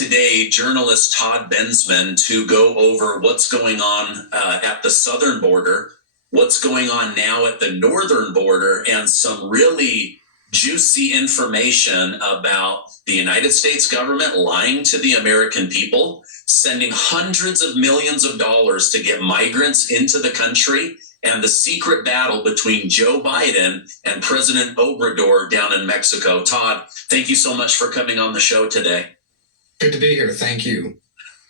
today journalist Todd Bensman to go over what's going on at the southern border, what's going on now at the northern border, and some really juicy information about the United States government lying to the American people, sending hundreds of millions of dollars to get migrants into the country, and the secret battle between Joe Biden and President Obrador down in Mexico. Todd, thank you so much for coming on the show today. Good to be here. Thank you.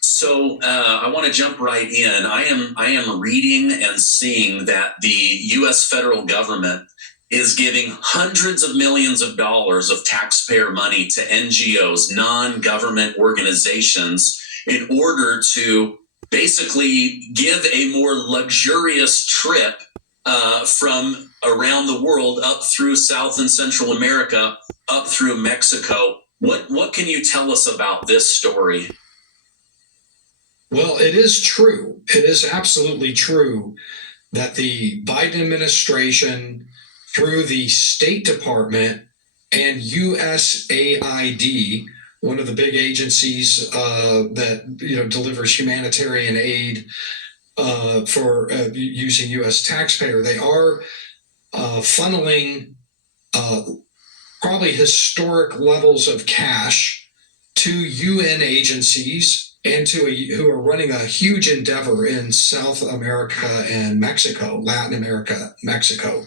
So I want to jump right in. I am reading and seeing that the U.S. federal government is giving hundreds of millions of dollars of taxpayer money to NGOs, non-government organizations, in order to basically give a more luxurious trip from around the world up through South and Central America, up through Mexico. What can you tell us about this story? Well, it is true. It is absolutely true that the Biden administration, through the State Department and USAID, one of the big agencies that delivers humanitarian aid for using U.S. taxpayer, they are funneling probably historic levels of cash to UN agencies and who are running a huge endeavor in South America and Mexico, Latin America, Mexico,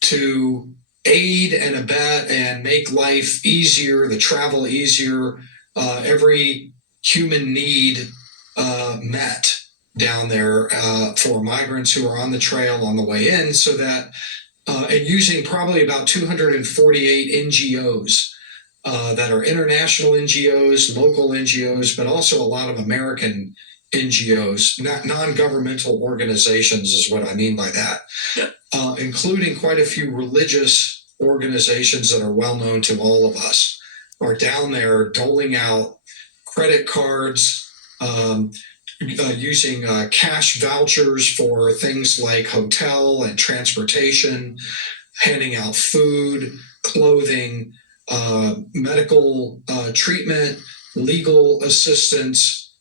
to aid and abet and make life easier, the travel easier, every human need met down there for migrants who are on the trail on the way in, so that and using probably about 248 NGOs that are international NGOs, local NGOs, but also a lot of American NGOs, non-governmental organizations is what I mean by that. Yep. Including quite a few religious organizations that are well known to all of us, are down there doling out credit cards, using cash vouchers for things like hotel and transportation, handing out food, clothing, medical treatment, legal assistance,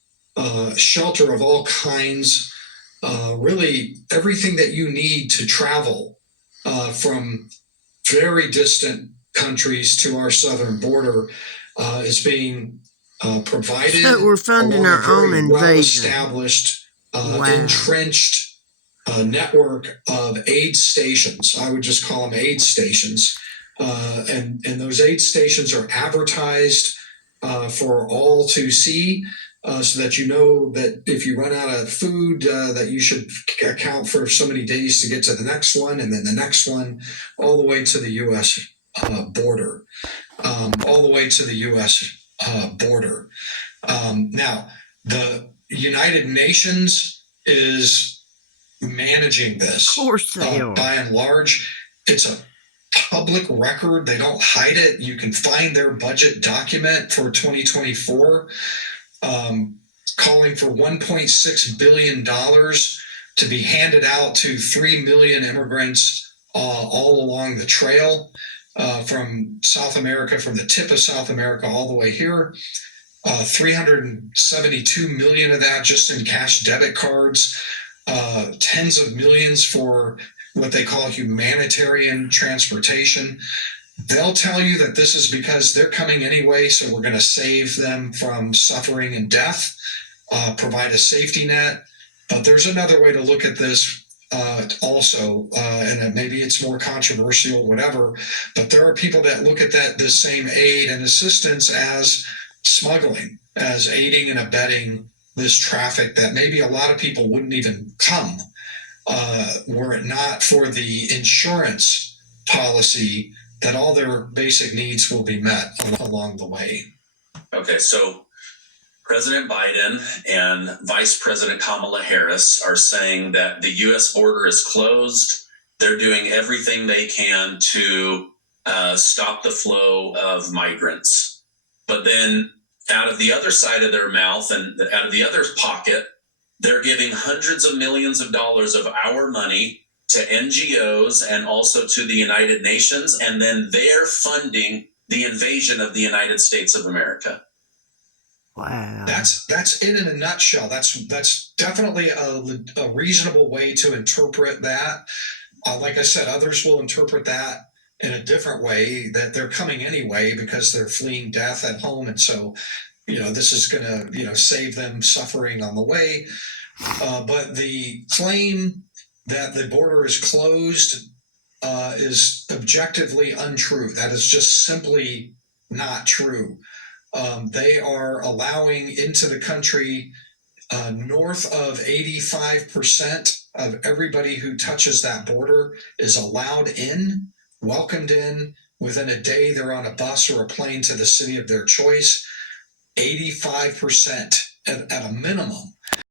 shelter of all kinds, really everything that you need to travel from very distant countries to our southern border is being provided. So we're funding our own invasion. Well-established, entrenched network of aid stations. I would just call them aid stations. And those aid stations are advertised for all to see, so that you know that if you run out of food, that you should account for so many days to get to the next one, and then the next one, all the way to the U.S. border, all the way to the U.S. border. Now, the United Nations is managing this. Of course they are. By and large, it's a public record. They don't hide it. You can find their budget document for 2024, calling for $1.6 billion to be handed out to 3 million immigrants all along the trail from South America, from the tip of South America all the way here. 372 million of that just in cash debit cards, tens of millions for what they call humanitarian transportation. They'll tell you that this is because they're coming anyway, so we're going to save them from suffering and death, provide a safety net. But there's another way to look at this also, and maybe it's more controversial, whatever, but there are people that look at this same aid and assistance as smuggling, as aiding and abetting this traffic that maybe a lot of people wouldn't even come were it not for the insurance policy that all their basic needs will be met along the way. Okay, so President Biden and Vice President Kamala Harris are saying that the U.S. border is closed. They're doing everything they can to stop the flow of migrants. But then out of the other side of their mouth and out of the other pocket, they're giving hundreds of millions of dollars of our money to NGOs and also to the United Nations, and then they're funding the invasion of the United States of America. Wow. That's it in a nutshell. That's definitely a reasonable way to interpret that. Like I said, others will interpret that in a different way, that they're coming anyway because they're fleeing death at home, and so this is going to save them suffering on the way. But the claim that the border is closed is objectively untrue. That is just simply not true. They are allowing into the country north of 85% of everybody who touches that border is allowed in, welcomed in. Within a day, they're on a bus or a plane to the city of their choice. 85% at a minimum